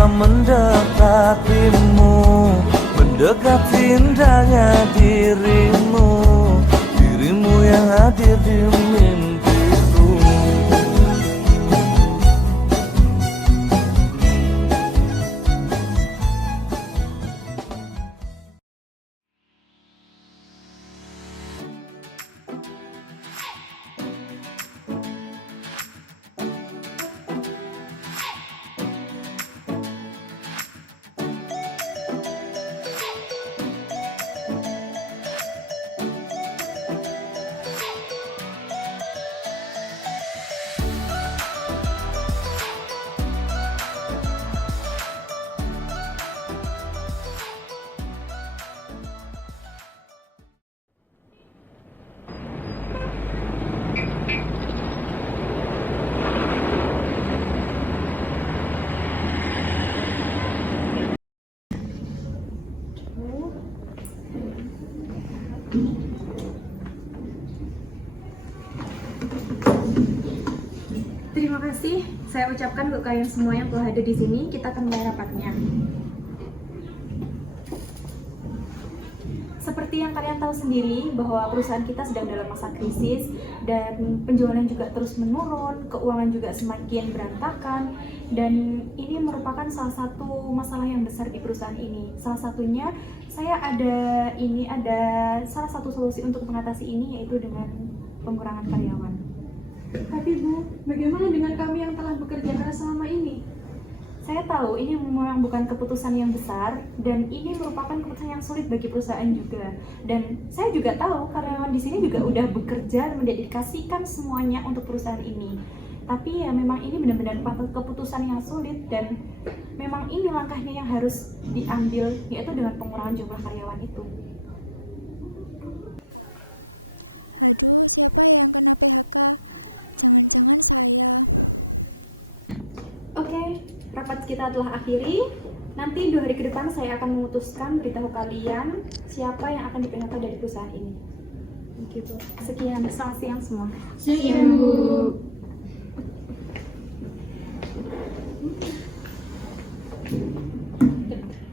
coba mendekatimu, mendekati indahnya dirimu, dirimu yang hadir di mimpiku. Terima kasih saya ucapkan untuk kalian semua yang telah hadir di sini. Kita akan mulai rapatnya. Seperti yang kalian tahu sendiri bahwa perusahaan kita sedang dalam masa krisis dan penjualan juga terus menurun, keuangan juga semakin berantakan, dan ini merupakan salah satu masalah yang besar di perusahaan ini. Salah satunya ada salah satu solusi untuk mengatasi ini, yaitu dengan pengurangan karyawan. Tapi Bu, bagaimana dengan kami yang telah bekerja keras selama ini? Saya tahu ini memang bukan keputusan yang besar dan ini merupakan keputusan yang sulit bagi perusahaan juga. Dan saya juga tahu karyawan di sini juga udah bekerja mendedikasikan semuanya untuk perusahaan ini. Tapi ya memang ini benar-benar keputusan yang sulit dan memang ini langkahnya yang harus diambil, yaitu dengan pengurangan jumlah karyawan itu. Aduh, siapa yang kena PHK? Jangan-jangan saya. Oke, rapat kita telah akhiri. Nanti 2 hari ke depan saya akan memutuskan, beritahu kalian siapa yang akan di-PHK dari perusahaan ini. Oke, Bu. Sekian, selamat siang semua. Siang Bu.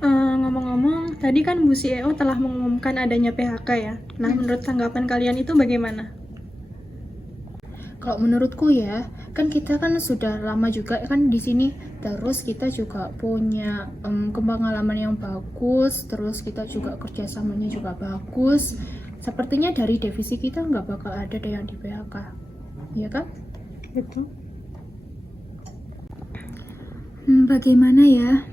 Ngomong-ngomong, tadi kan Bu CEO telah mengumumkan adanya PHK ya. Nah, menurut tanggapan kalian itu bagaimana? Kalau menurutku ya, kan kita kan sudah lama juga kan di sini, terus kita juga punya pengalaman yang bagus, terus kita juga kerjasamanya juga bagus. Sepertinya dari divisi kita nggak bakal ada deh yang di PHK, iya kan? Betul. Bagaimana ya?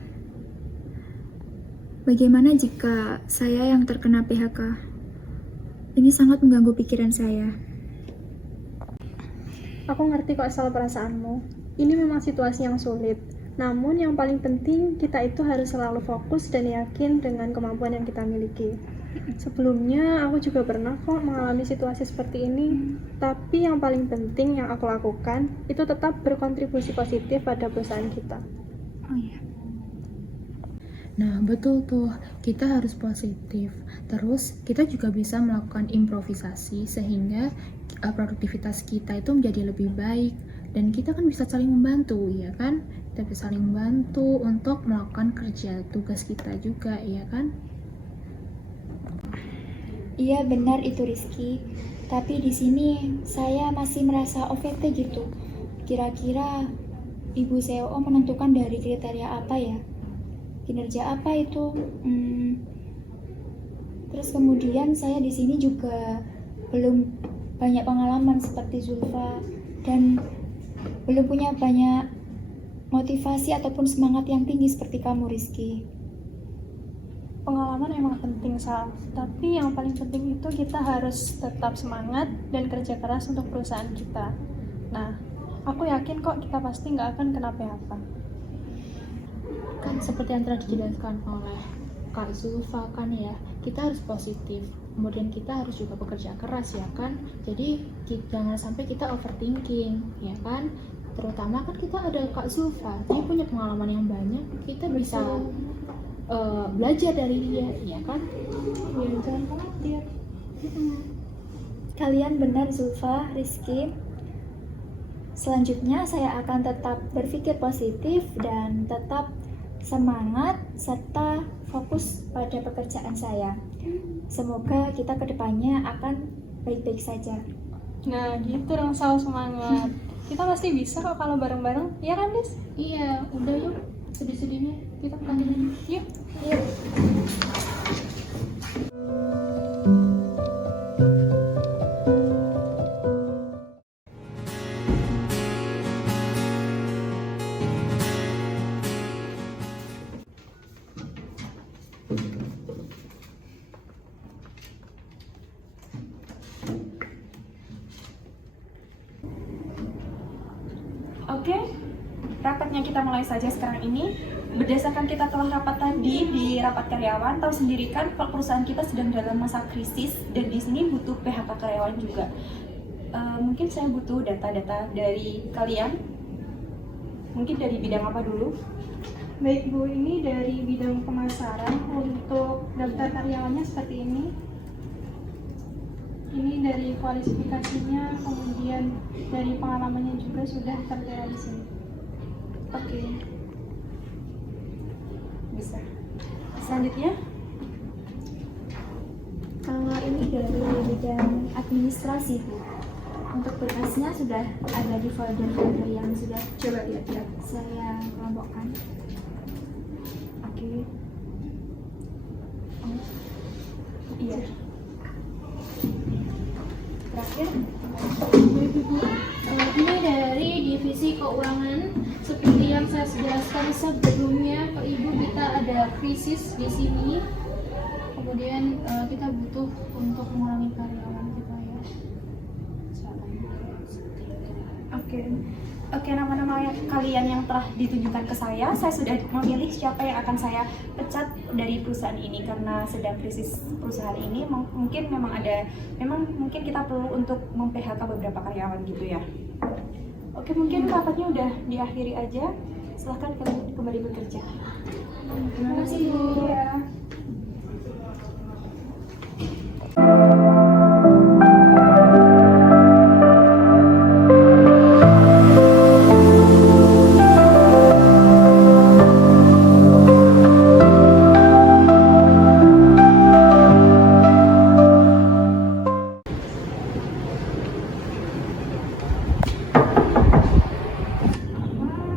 Bagaimana jika saya yang terkena PHK? Ini sangat mengganggu pikiran saya. Aku ngerti kok asal perasaanmu. Ini memang situasi yang sulit. Namun yang paling penting, kita itu harus selalu fokus dan yakin dengan kemampuan yang kita miliki. Sebelumnya, aku juga pernah kok mengalami situasi seperti ini. Tapi yang paling penting yang aku lakukan, itu tetap berkontribusi positif pada perusahaan kita. Oh iya. Nah, betul tuh, kita harus positif. Terus, kita juga bisa melakukan improvisasi sehingga produktivitas kita itu menjadi lebih baik. Dan kita kan bisa saling membantu, ya kan? Kita bisa saling membantu untuk melakukan kerja tugas kita juga, ya kan? Iya benar itu Rizky. Tapi di sini saya masih merasa OVT gitu. Kira-kira Ibu CEO menentukan dari kriteria apa ya? Kinerja apa itu? Terus kemudian saya di sini juga belum banyak pengalaman seperti Zulfa dan belum punya banyak motivasi ataupun semangat yang tinggi seperti kamu Rizky. Pengalaman memang penting, Sal. Tapi yang paling penting itu kita harus tetap semangat dan kerja keras untuk perusahaan kita. Nah, aku yakin kok kita pasti nggak akan kena PHK. Kan seperti yang telah dijelaskan oleh Kak Zulfa kan ya, kita harus positif. Kemudian kita harus juga bekerja keras ya kan. Jadi jangan sampai kita overthinking ya kan. Terutama kan kita ada Kak Zulfa, dia punya pengalaman yang banyak, kita bisa belajar dari dia ya kan. Ya, jangan khawatir. Kalian benar Zulfa, Rizky. Selanjutnya saya akan tetap berpikir positif dan tetap semangat, serta fokus pada pekerjaan saya. Semoga kita kedepannya akan baik-baik saja. Nah, gitu dong Sal, semangat. Kita pasti bisa kok kalau bareng-bareng, ya kan, Des? Iya, udah yuk. Sedih-sedihnya kita ke kantin aja. Yuk. Oke, rapatnya kita mulai saja sekarang ini. Berdasarkan kita telah rapat tadi di rapat karyawan, tahu sendiri kan kalau perusahaan kita sedang dalam masa krisis dan di sini butuh PHK karyawan juga. Mungkin saya butuh data-data dari kalian. Mungkin dari bidang apa dulu? Baik Bu, ini dari bidang pemasaran. Untuk daftar karyawannya seperti ini. Ini dari kualifikasinya, kemudian dari pengalamannya juga sudah tertera di sini. Oke. Bisa. Selanjutnya, Ini dari bidang administrasi, Bu. Untuk berkasnya sudah ada di folder-folder yang sudah coba lihat-lihat. saya kelompokkan. Oke. Oh. Iya. Terakhir, Baik Ibu, ini dari divisi keuangan. Seperti yang saya jelaskan sebelumnya, Pak Ibu, kita ada krisis di sini. Kemudian kita butuh untuk mengurangi karyawan kita ya. Oke, nama-nama kalian yang telah ditunjukkan ke saya sudah memilih siapa yang akan saya pecat dari perusahaan ini karena sedang krisis perusahaan ini. Mungkin kita perlu untuk mem-PHK beberapa karyawan gitu ya. Oke, mungkin rapatnya udah diakhiri aja. Silahkan kalian kembali bekerja. Terima kasih, Bu.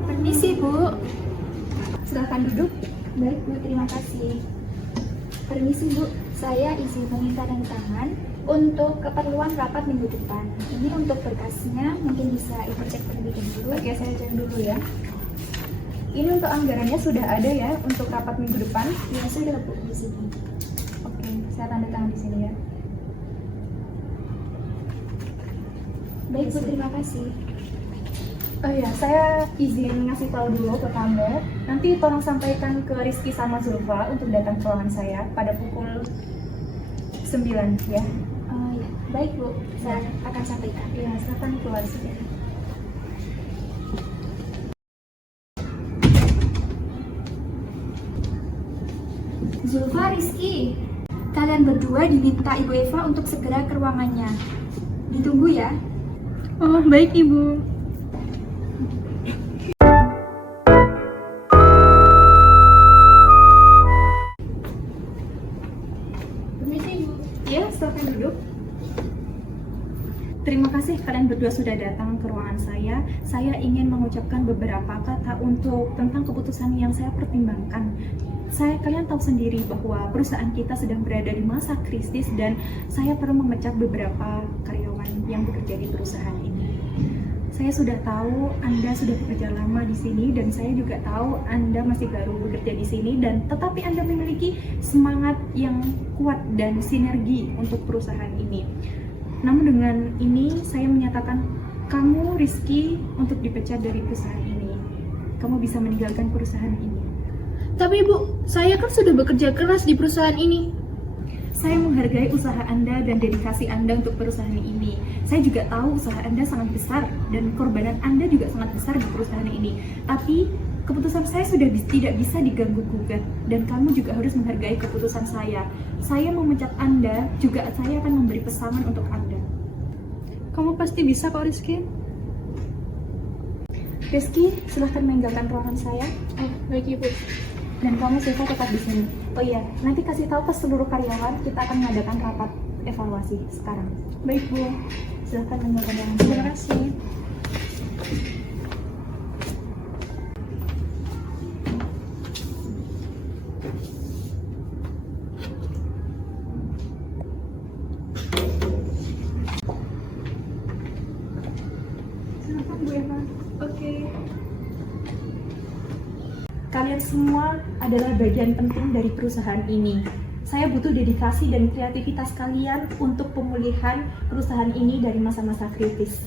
Permisi, Bu. Silahkan duduk. Baik, Bu, terima kasih. Permisi, Bu, saya izin meminta tanda tangan untuk keperluan rapat minggu depan. Ini untuk berkasnya, mungkin bisa Ibu cek terlebih dahulu. Oke, saya cek dulu ya. Ini untuk anggarannya sudah ada ya untuk rapat minggu depan. Ya, sudah, Bu, di sini. Oke, saya tanda tangan di sini ya. Baik, Bu, terima kasih. Oh ya, saya izin ngasih tahu dulu ke kamu. Nanti tolong sampaikan ke Rizky sama Zulfa untuk datang ke ruangan saya pada pukul 9 ya. Oh ya, baik, Bu, saya akan sampaikan. Ya, silakan keluar sudah. Zulfa, Rizky, kalian berdua diminta Ibu Eva untuk segera ke ruangannya. Ditunggu ya. Oh, baik Ibu. Permisi Ibu. Ya, silakan duduk. Terima kasih kalian berdua sudah datang ke ruangan saya. Saya ingin mengucapkan beberapa kata untuk tentang keputusan yang saya pertimbangkan. Kalian tahu sendiri bahwa perusahaan kita sedang berada di masa krisis dan saya perlu memecat beberapa karyawan yang bekerja di perusahaan ini. Saya sudah tahu Anda sudah bekerja lama di sini dan saya juga tahu Anda masih baru bekerja di sini dan tetapi Anda memiliki semangat yang kuat dan sinergi untuk perusahaan ini. Namun dengan ini saya menyatakan kamu Rizky untuk dipecat dari perusahaan ini. Kamu bisa meninggalkan perusahaan ini. Tapi Ibu, saya kan sudah bekerja keras di perusahaan ini. Saya menghargai usaha Anda dan dedikasi Anda untuk perusahaan ini. Saya juga tahu usaha Anda sangat besar dan korbanan Anda juga sangat besar di perusahaan ini. Tapi keputusan saya sudah tidak bisa diganggu-gugat dan kamu juga harus menghargai keputusan saya. Saya memecat Anda, juga saya akan memberi pesangon untuk Anda. Kamu pasti bisa kok, Rizky. Rizky, silahkan meninggalkan ruangan saya. Oh, baik Ibu. Dan kamu Siva tetap di sini. Oh iya, nanti kasih tahu ke seluruh karyawan kita akan mengadakan rapat evaluasi sekarang. Baik, Bu. Silahkan menyampaikan dengan Terima kasih. Silakan, Bu Eva. Oke. Kalian semua adalah bagian penting dari perusahaan ini. Saya butuh dedikasi dan kreativitas kalian untuk pemulihan perusahaan ini dari masa-masa kritis.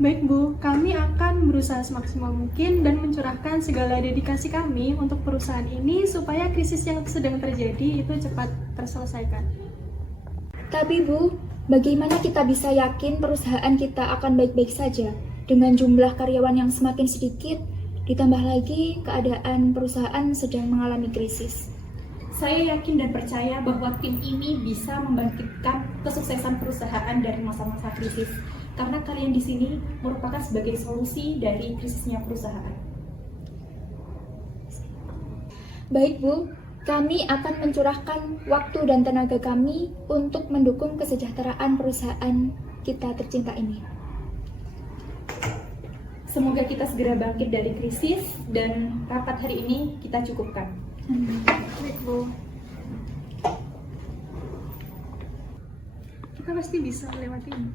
Baik, Bu. Kami akan berusaha semaksimal mungkin dan mencurahkan segala dedikasi kami untuk perusahaan ini supaya krisis yang sedang terjadi itu cepat terselesaikan. Tapi Bu, bagaimana kita bisa yakin perusahaan kita akan baik-baik saja dengan jumlah karyawan yang semakin sedikit, ditambah lagi keadaan perusahaan sedang mengalami krisis? Saya yakin dan percaya bahwa tim ini bisa membangkitkan kesuksesan perusahaan dari masa-masa krisis. Karena kalian di sini merupakan sebagai solusi dari krisisnya perusahaan. Baik Bu, kami akan mencurahkan waktu dan tenaga kami untuk mendukung kesejahteraan perusahaan kita tercinta ini. Semoga kita segera bangkit dari krisis dan rapat hari ini kita cukupkan. Baik, Bu. Kita pasti bisa melewati ini.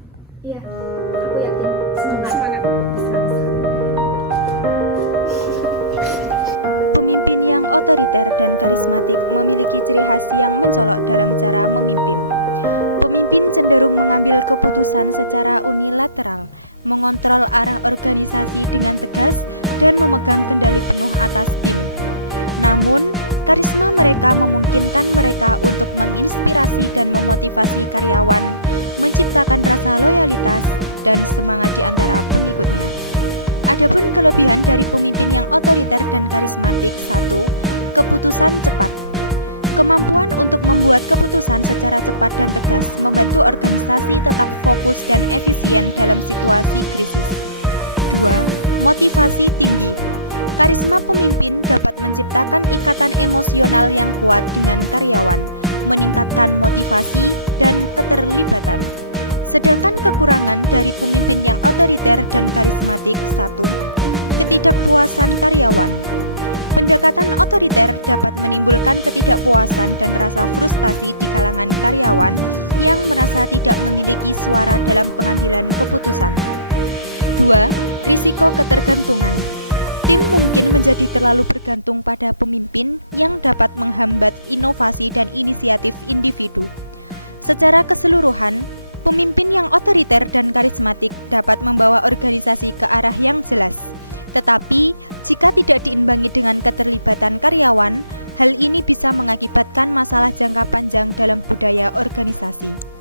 Iya, aku yakin. Semangat. Semangat. Pemimpin yang otoriter dan karismatik memiliki ciri khas yang mencolok dalam cara memimpin. Pemimpin cenderung mengambil keputusan secara unilateral, mengontrol arah organisasi dengan tegas, dan memegang kendali penuh atas tim. Namun, karisma mereka memungkinkan mereka untuk menginspirasi dan memotivasi karyawan, menciptakan rasa loyalitas dan semangat di antara pengikutnya. Adapun kelebihan dari pemimpin yang otoriter dan karismatik: 1. Keputusan cepat. Kemampuan untuk membuat keputusan secara cepat dan tegas membantu organisasi tetap fokus dan efisien dalam situasi krisis. 2. Motivasi tinggi. Karisma pemimpin dapat menciptakan ikatan emosional yang kuat dengan karyawan, meningkatkan motivasi dan keterlibatan. Sedangkan kekurangan dari pemimpin yang otoriter dan karismatik: 1. Ketidakpuasan karyawan. Pendekatan otoriter dapat menimbulkan ketidakpuasan dan rasa frustasi di kalangan karyawan yang merasa tidak memiliki suara dalam pengambilan keputusan. 2. Risiko ketergantungan. Tim mungkin menjadi terlalu bergantung pada pemimpin yang dapat menghambat inovasi dan inisiatif individu. Secara keseluruhan, pemimpin yang otoriter dan karismatik dapat membawa organisasi ke arah yang jelas. Tetapi, jika tidak diimbangi dengan keterlibatan karyawan, hal ini bisa mengakibatkan masalah jangka panjang dalam budaya organisasi.